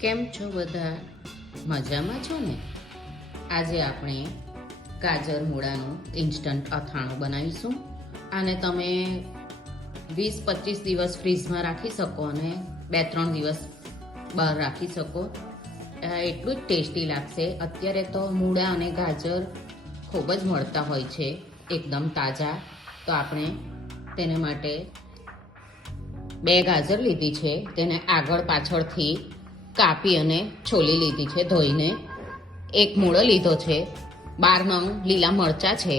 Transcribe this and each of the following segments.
કેમ છો બધા? મજામાં છો ને? આજે આપણે ગાજર મૂળાનું ઇન્સ્ટન્ટ અથાણું બનાવીશું. આને તમે 20-25 દિવસ ફ્રીઝમાં રાખી શકો અને 2-3 દિવસ બહાર રાખી શકો. એટલું જ ટેસ્ટી લાગશે. અત્યારે તો મૂળા અને ગાજર ખૂબ જ મળતા હોય છે, એકદમ તાજા. તો આપણે તેને માટે 2 ગાજર લીધી છે, તેને આગળ પાછળથી કાપી અને છોલી લીધી છે ધોઈને. 1 મૂળો લીધો છે. 12 નંગ લીલા મરચાં છે.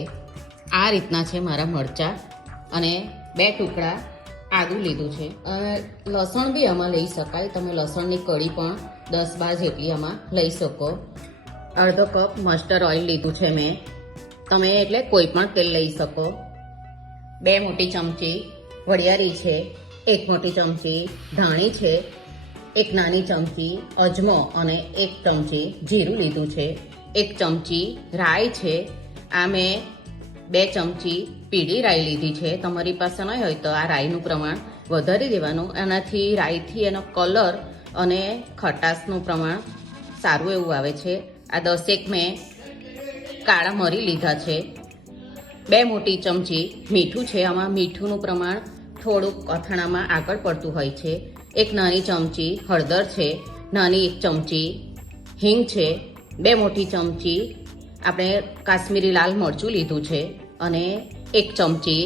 આ રીતના છે મારા મરચાં. અને 2 ટુકડા આદું લીધું છે. લસણ બી આમાં લઈ શકાય. તમે લસણની કળી પણ 10-12 જેટલી આમાં લઈ શકો. અડધો કપ મસ્ટર્ડ ઓઇલ લીધું છે મેં. તમે એટલે કોઈ પણ તેલ લઈ શકો. 2 મોટી ચમચી વરિયાળી છે. 1 મોટી ચમચી ધાણી છે. 1 નાની ચમચી અજમો અને 1 ચમચી જીરું લીધું છે. 1 ચમચી રાઈ છે. આ મેં 2 ચમચી પીળી રાઈ લીધી છે. તમારી પાસે નહીં હોય તો આ રાઈનું પ્રમાણ વધારી દેવાનું. એનાથી રાઈથી એનો કલર અને ખટાશનું પ્રમાણ સારું એવું આવે છે. આ 10 મેં કાળા મરી લીધા છે. 2 મોટી ચમચી મીઠું છે. આમાં મીઠુંનું પ્રમાણ થોડુંક અથાણામાં આગળ પડતું હોય છે. 1 નાની ચમચી હળદર છે. નાની 1 ચમચી હિંગ છે. 2 મોટી ચમચી આપણે કાશ્મીરી લાલ મરચું લીધું છે. અને 1 ચમચી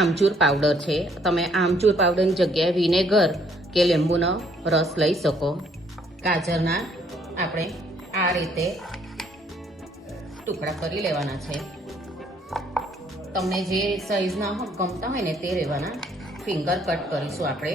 આમચૂર પાવડર છે. તમે આમચૂર પાવડરની જગ્યાએ વિનેગર કે લીંબુનો રસ લઈ શકો. ગાજરના આપણે આ રીતે ટુકડા કરી લેવાના છે. તમને જે સાઈઝના ગમતા હોય ને તે રહેવાના. ફિંગર કટ કરીશું આપણે.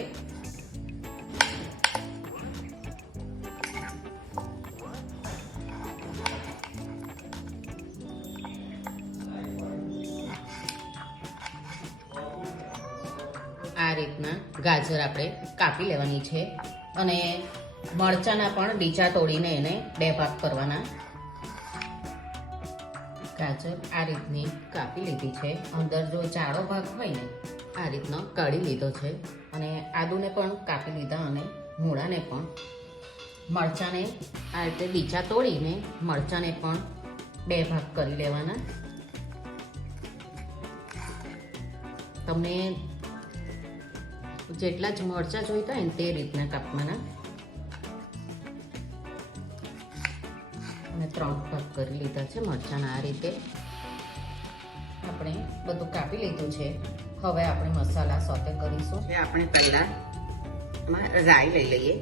આ રીતના ગાજર આપણે કાપી લેવાની છે. અને મરચાંના પણ ડીચા તોડીને એને 2 ભાગ કરવાના. ગાજર આ રીતની કાપી લીધી છે. અંદર જો જાડો ભાગ હોય ને આ રીતનો કાઢી લીધો છે. અને આદુને પણ કાપી લીધા અને મૂળાને પણ. મરચાંને આ રીતે ડીચા તોડીને મરચાંને પણ 2 ભાગ કરી લેવાના. તમને જેટલા જ મરચાં જોઈતા હોય ને તે રીતના કાપવાના. અને 3 ભાગ કરી લીધા છે મરચાંના. આ રીતે આપણે બધું કાપી લીધું છે. હવે આપણે મસાલા સોતે કરીશું. આપણે પહેલા રાઈ લઈ લઈએ.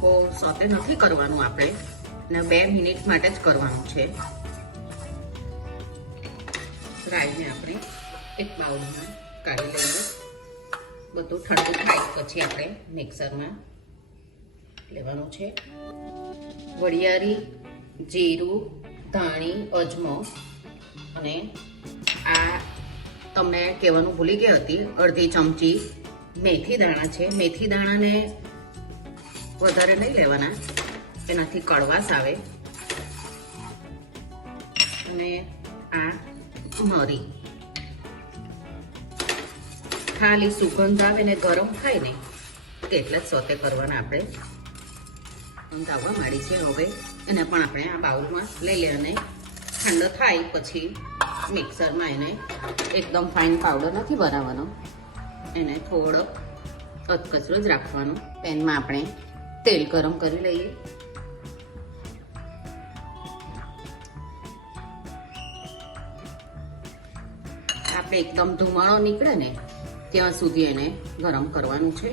બહુ સોતે નથી કરવાનું આપણે, ને 2 મિનિટ માટે જ કરવાનું છે. રાઈને આપણે એક બાઉલમાં કાઢી લઈએ. બધું ઠંડુ થાય પછી આપણે મિક્સરમાં લેવાનું છે. વરિયાળી, જીરું, ધાણી, અજમો અને આ તમને કહેવાનું ભૂલી ગઈ હતી, અડધી ચમચી મેથી દાણા છે. મેથી દાણાને વધારે નહીં લેવાના, એનાથી કડવાશ આવે. અને આ મરી ખાલી સુગંધ આવે ને ગરમ થાય ને તેટલા જ સોતે કરવાના આપણે. આવવા માંડી છે. હવે એને પણ આપણે આ બાઉલમાં લઈ લે અને ઠંડો થાય પછી મિક્સરમાં એને એકદમ ફાઇન પાવડર નથી બનાવવાનો, એને થોડો અધકચરો જ રાખવાનો. પેનમાં આપણે તેલ ગરમ કરી લઈએ. આપણે એકદમ ધુમાડો નીકળે ને ત્યાં સુધી એને ગરમ કરવાનું છે.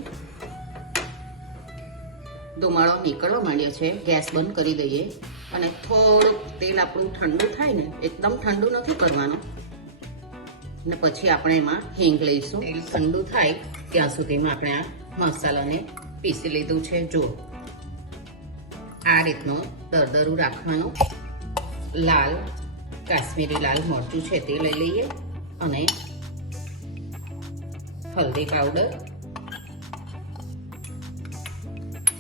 ધુમાડો નીકળવા માંડ્યો છે. ગેસ બંધ કરી દઈએ. અને થોડુંક તેલ આપણું ઠંડુ થાય ને, એકદમ ઠંડુ નથી કરવાનું. ને પછી આપણે એમાં હિંગ લઈશું. તેલ ઠંડુ થાય ત્યાં સુધીમાં આપણે આ મસાલાને પીસી લીધું છે. જો આ રીતનું દરદરું રાખવાનું. લાલ કાશ્મીરી લાલ મરચું છે તે લઈ લઈએ. અને હલ્દી પાવડર.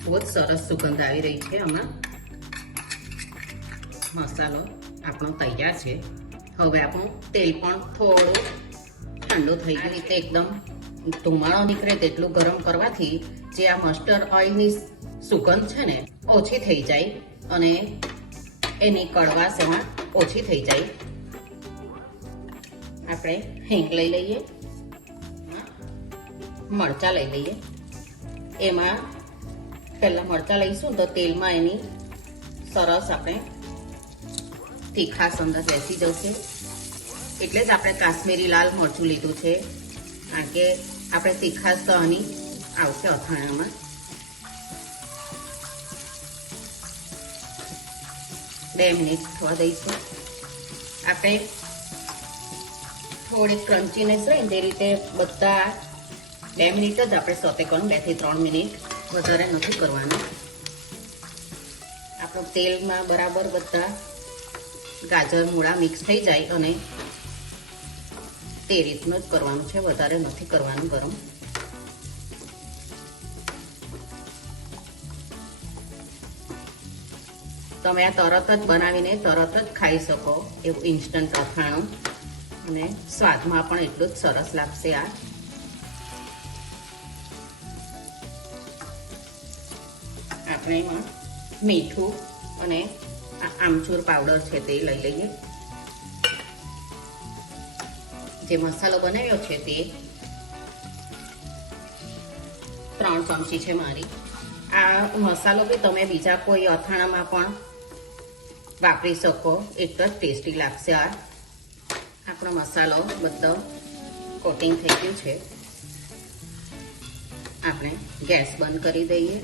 બહુ જ સરસ સુગંધ આવી રહી છે આમાં. મસાલો આપણો તૈયાર છે. હવે આપણું તેલ પણ થોડું ઠંડુ થઈ ગયું. રીતે એકદમ ધુમાડો નીકળે તેટલું ગરમ કરવાથી જે આ મસ્ટર્ડ ઓઇલની સુગંધ છે ને ઓછી થઈ જાય અને એની કડવાશ એમાં ઓછી થઈ જાય. આપણે હિંગ લઈ લઈએ, મરચાં લઈ લઈએ. એમાં પહેલા મરચાં લઈશું તો તેલમાં એની સરસ આપણે તીખાશ અંદર બેસી જશે. એટલે જ આપણે કાશ્મીરી લાલ મરચું લીધું છે, કારણ કે આપણે તીખાશ તો આની આવશે અથાણામાં. બે મિનિટ થવા દઈશું. આપણે થોડીક ક્રન્ચીનેસ રહે તે રીતે બધા 2 મિનિટ જ આપણે સોતે કરવાનું, 2 થી 3 મિનિટ, વધારે નથી કરવાનું. આપણું તેલમાં બરાબર બધા ગાજર મૂળા મિક્સ થઈ જાય અને તે રીતનું જ કરવાનું છે, વધારે નથી કરવાનું ગરમ. તમે આ તરત જ બનાવીને તરત જ ખાઈ શકો એવું ઇન્સ્ટન્ટ અથાણું, અને સ્વાદમાં પણ એટલું જ સરસ લાગશે. આ આપણે એમાં મીઠું અને આમચૂર પાવડર છે તે લઈ લઈએ. જે મસાલો બનાવ્યો છે તે 3 ચમચી છે મારી. આ મસાલો બી તમે બીજા કોઈ અથાણામાં પણ વાપરી શકો, એટલો જ ટેસ્ટી લાગશે. આ આપણો મસાલો બધો કોટિંગ થઈ ગયું છે. આપણે ગેસ બંધ કરી દઈએ.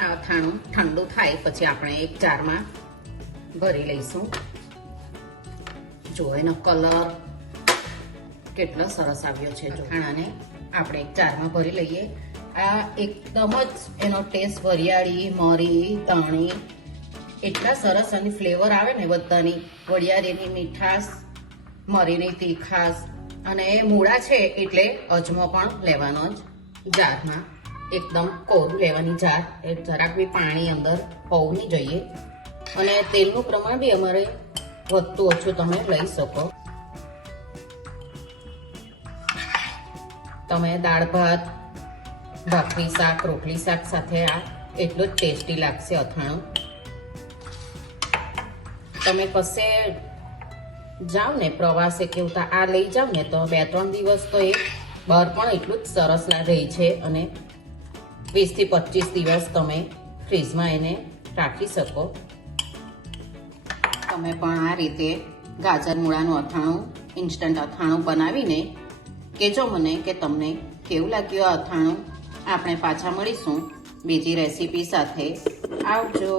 આ અથાણું ઠંડુ થાય પછી આપણે એક જારમાં ભરી લઈશું. જો એનો કલર કેટલો સરસ આવ્યો છે. અથાણાને આપણે એક જારમાં ભરી લઈએ. આ એકદમ જ એનો ટેસ્ટ વરિયાળી, મરી, ધાણી એટલા સરસ અને ફ્લેવર આવે ને બધાની, વરિયાળીની મીઠાશ, મરીની તીખાશ, અને મૂળા છે એટલે અજમો પણ લેવાનો જ. જારમાં એકદમ કોરું લેવાની જાર, જરાક બી પાણી અંદર હોવું નહીં જોઈએ. અને તેલનું પ્રમાણ બી અમારે વધતું ઓછું તમે લઈ શકો. તમે દાળ ભાત, ભાખરી શાક, રોટલી શાક સાથે આ એટલું જ ટેસ્ટી લાગશે અથાણું. તમે કશે જાઓ ને પ્રવાસે કેવું તો આ લઈ જાઓ ને તો 2-3 દિવસ તો એ બહાર પણ એટલું જ સરસ રહે છે, અને 20 થી 25 દિવસ તમે ફ્રીજમાં એને રાખી શકો. તમે પણ આ રીતે ગાજર મૂળાનું અથાણું, ઇન્સ્ટન્ટ અથાણું બનાવીને કહેજો મને કે તમને કેવું લાગ્યું આ અથાણું. આપણે પાછા મળીશું બીજી રેસીપી સાથે. આવજો.